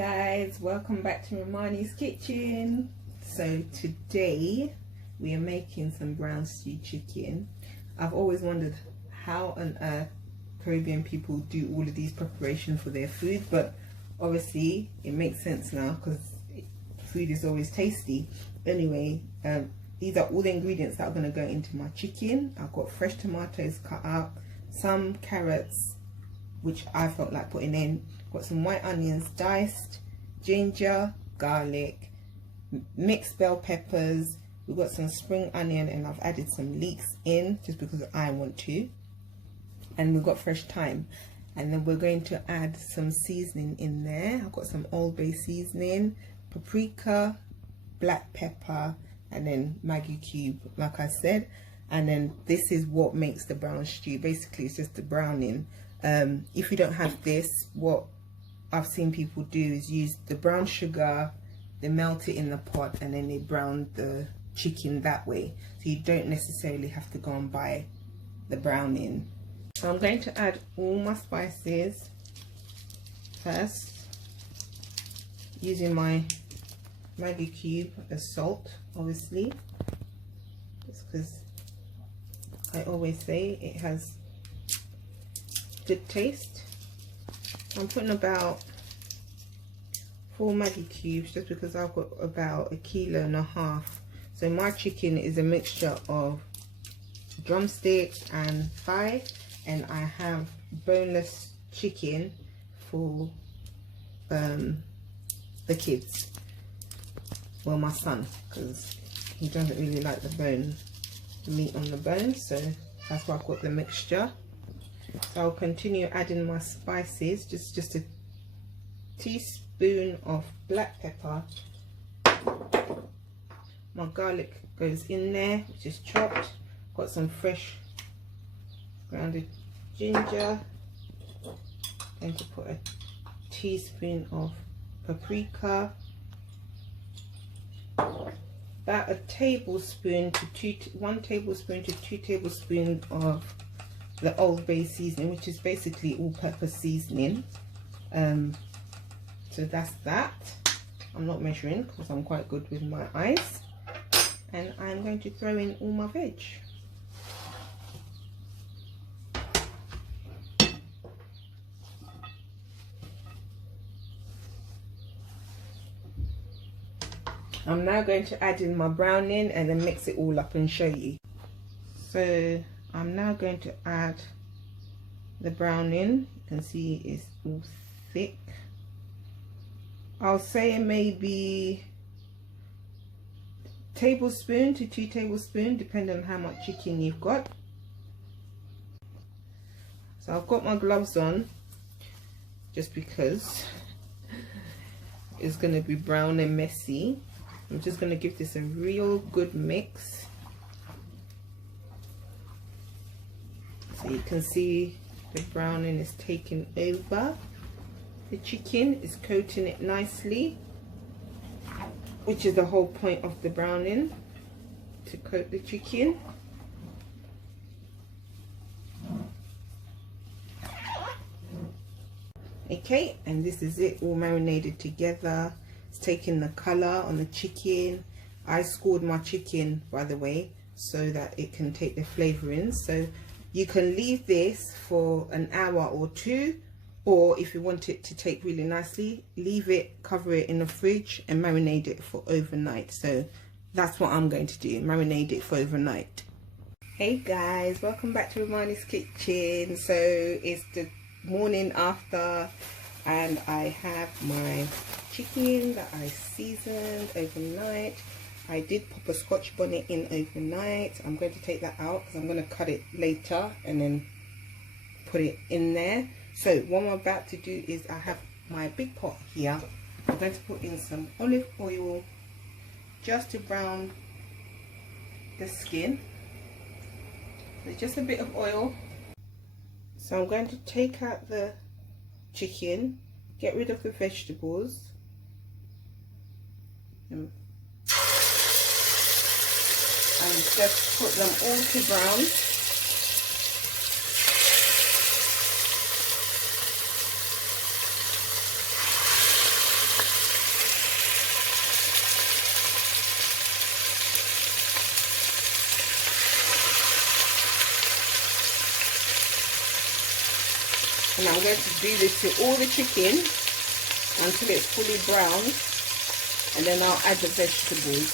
guys, welcome back to Romani's kitchen. So today we are making some brown stew chicken. I've always wondered how on earth Caribbean people do all of these preparations for their food, but obviously it makes sense now because food is always tasty. Anyway, these are all the ingredients that are going to go into my chicken. I've got fresh tomatoes cut up, some carrots which I felt like putting in, got some white onions diced, ginger, garlic, mixed bell peppers, we've got some spring onion, and I've added some leeks in just because I want to, and we've got fresh thyme. And then we're going to add some seasoning in there. I've got some oldbay seasoning, paprika, black pepper, and then Maggie cube, like I said. And then this is what makes the brown stew. Basically it's just the browning. If you don't have this, what I've seen people do is use the brown sugar, they melt it in the pot, and then they brown the chicken that way. So you don't necessarily have to go and buy the browning. So I'm going to add all my spices first, using my Maggie cube as salt, obviously, just because I always say it has good taste. I'm putting about 4 Maggie cubes just because I've got about 1.5 kilos. So my chicken is a mixture of drumsticks and thigh, and I have boneless chicken for the kids, well, my son, because he doesn't really like the meat on the bone, so that's why I've got the mixture. So I'll continue adding my spices, just a teaspoon of black pepper. My garlic goes in there, which is chopped. Got some fresh grounded ginger. Going to put a teaspoon of paprika. About 1 tablespoon to 1 tablespoon to 2 tablespoons of the Old Bay seasoning, which is basically all-purpose seasoning. So that's that. I'm not measuring because I'm quite good with my eyes. And I'm going to throw in all my veg. I'm now going to add in my browning and then mix it all up and show you. So I'm now going to add the browning. You can see it's all thick. I'll say maybe tablespoon to 2 tablespoons, depending on how much chicken you've got. So I've got my gloves on just because it's going to be brown and messy. I'm just going to give this a real good mix. So you can see the browning is taking over. The chicken is coating it nicely, which is the whole point of the browning, to coat the chicken. Okay, and this is it, all marinated together. It's taking the color on the chicken. I scored my chicken, by the way, so that it can take the flavor in. So you can leave this for an hour or 2, or if you want it to take really nicely, leave it, cover it in the fridge and marinate it for overnight. So that's what I'm going to do, marinate it for overnight. Hey guys, welcome back to Romani's kitchen. So it's the morning after, and I have my chicken that I seasoned overnight. I did pop a Scotch bonnet in overnight. I'm going to take that out because I'm going to cut it later and then put it in there. So what I'm about to do is I have my big pot here. I'm going to put in some olive oil just to brown the skin. So just a bit of oil. So I'm going to take out the chicken, get rid of the vegetables, and just put them all to brown. And I'm going to do this to all the chicken until it's fully browned, and then I'll add the vegetables.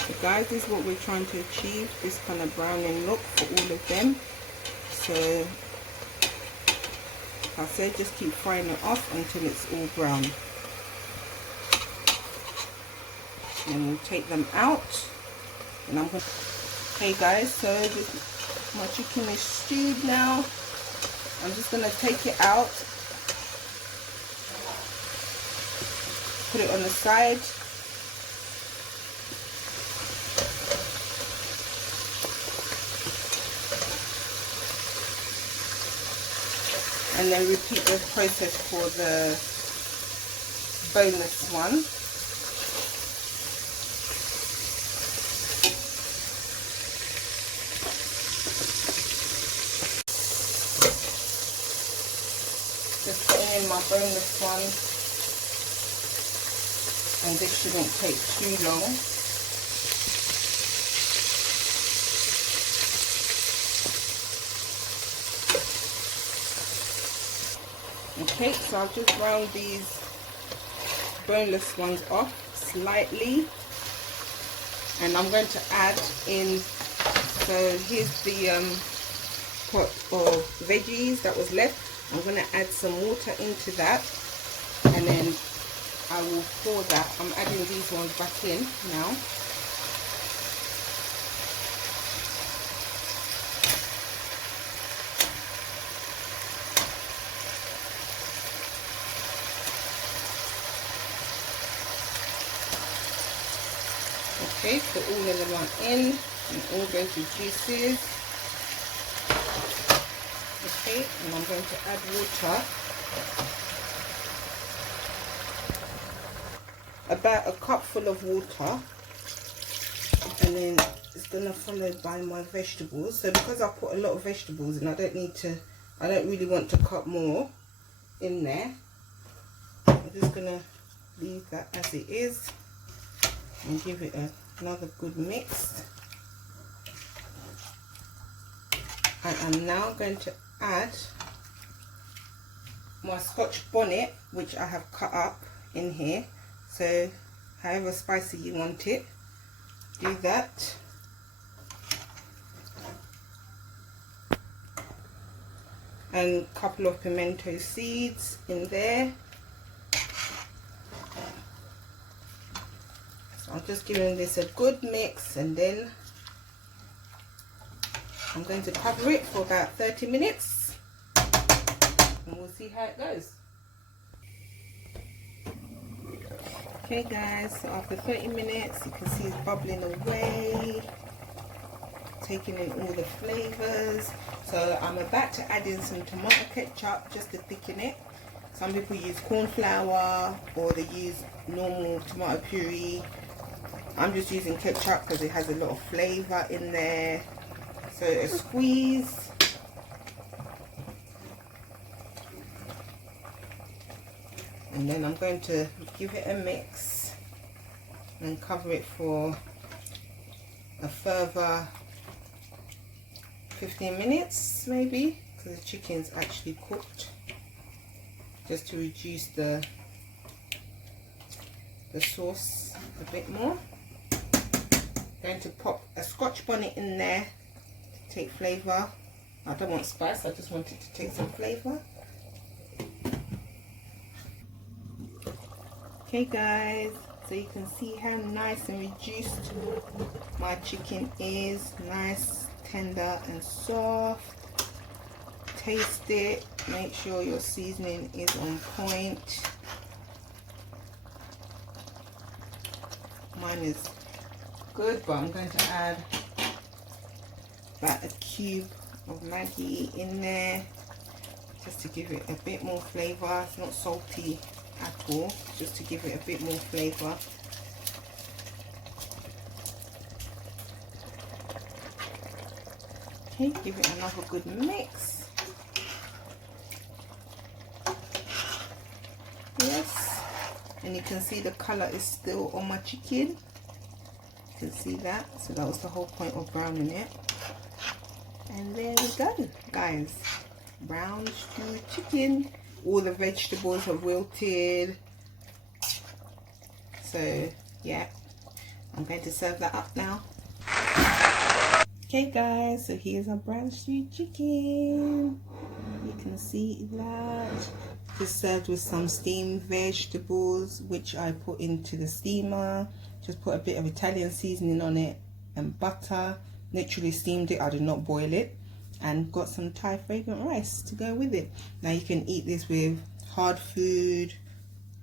So guys, this is what we're trying to achieve, this kind of browning look for all of them. So like I said, just keep frying it off until it's all brown. And we'll take them out. And I'm going to... Okay guys, so my chicken is stewed now. I'm just going to take it out, put it on the side. And then repeat the process for the boneless one. Just putting in my boneless one, and this shouldn't take too long. Okay, so I'll just round these boneless ones off slightly, and I'm going to add in, so here's the pot of veggies that was left. I'm going to add some water into that, and then I will pour that. I'm adding these ones back in now. Okay, so all of them are in, and all those juices. Okay, and I'm going to add water, about a cupful of water, and then it's going to follow by my vegetables. So because I put a lot of vegetables in, I don't really want to cut more in there. I'm just going to leave that as it is and give it another good mix. I am now going to add my Scotch bonnet, which I have cut up in here. So however spicy you want it, do that. And a couple of pimento seeds in there. So I'm just giving this a good mix, and then I'm going to cover it for about 30 minutes, and we'll see how it goes. Okay guys, so after 30 minutes, you can see it's bubbling away, taking in all the flavors. So I'm about to add in some tomato ketchup just to thicken it. Some people use corn flour, or they use normal tomato puree. I'm just using ketchup because it has a lot of flavor in there. So a squeeze. And then I'm going to give it a mix and cover it for a further 15 minutes maybe, because the chicken's actually cooked, just to reduce the sauce a bit more. Going to pop a Scotch bonnet in there to take flavour. I don't want spice, I just want it to take some flavour. Okay guys, so you can see how nice and reduced my chicken is. Nice, tender and soft. Taste it, make sure your seasoning is on point. Mine is good, but I'm going to add about a cube of Maggie in there just to give it a bit more flavour. It's not salty at all, just to give it a bit more flavour. Okay, give it another good mix. Yes, and you can see the colour is still on my chicken. You can see that, so that was the whole point of browning it. And there we go, guys. Brown stewed chicken. All the vegetables have wilted. So yeah, I'm going to serve that up now. Okay guys, so here's our brown stewed chicken. You can see that. Just served with some steamed vegetables, which I put into the steamer. Just put a bit of Italian seasoning on it and butter. Literally steamed it, I did not boil it. And got some Thai fragrant rice to go with it. Now you can eat this with hard food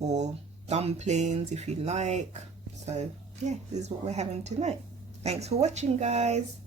or dumplings if you like. So yeah, this is what we're having tonight. Thanks for watching, guys.